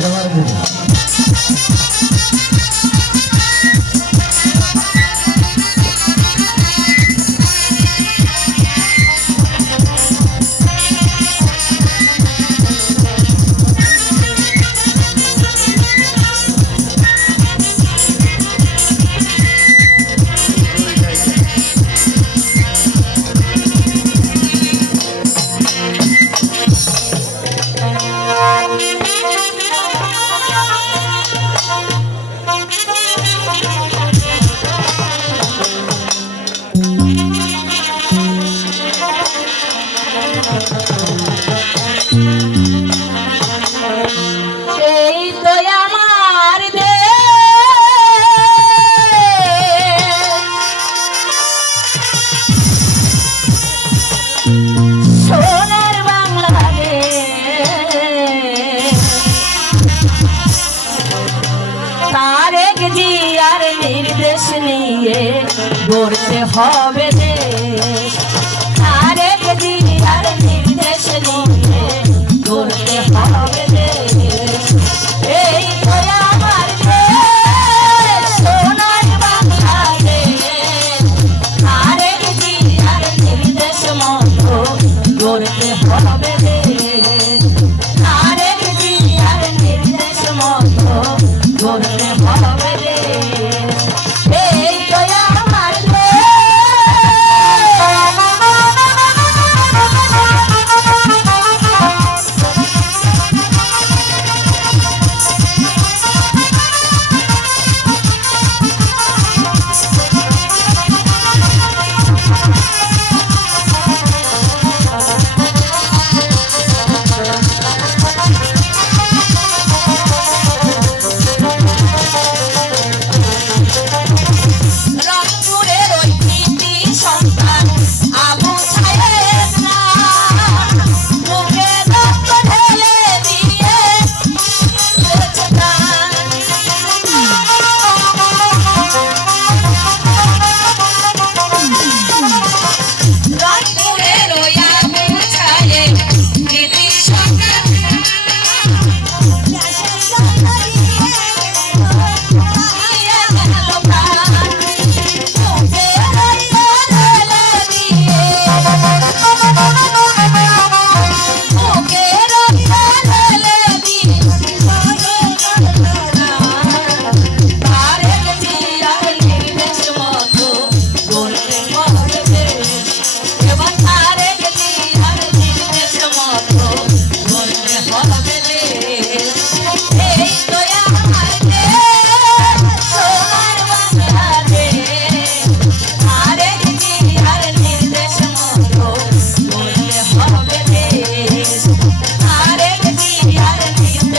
選ばれてる。দিয়ে গড়তে হবে দেশ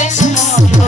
Thanks.